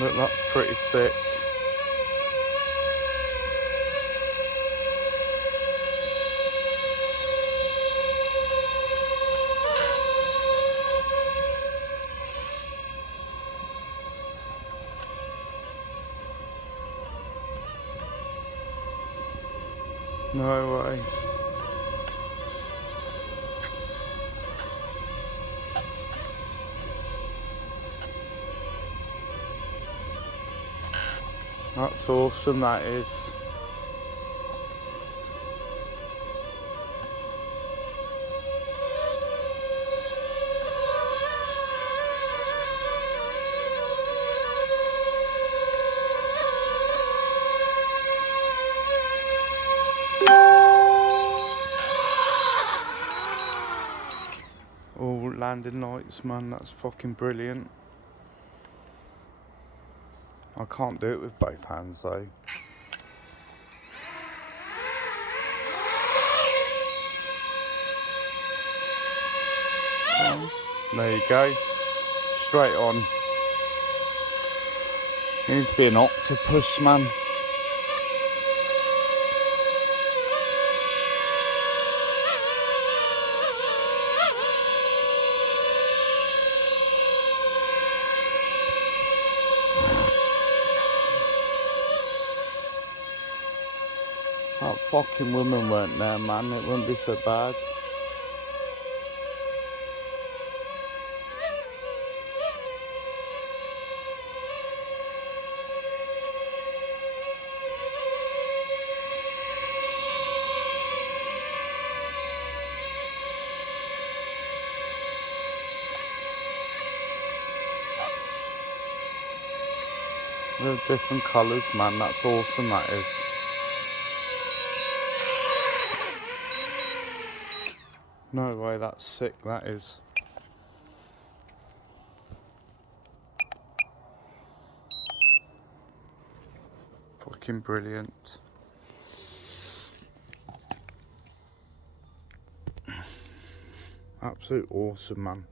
Look, that's pretty sick. No way. That's awesome, that is. Oh, landing lights, man, that's fucking brilliant. I can't do it with both hands though. There you go. Straight on. Needs to be an octopus, man. That fucking woman weren't there, man. It wouldn't be so bad. They're different colours, man. That's awesome, that is. No way, that's sick, that is. Fucking brilliant. Absolute awesome, man.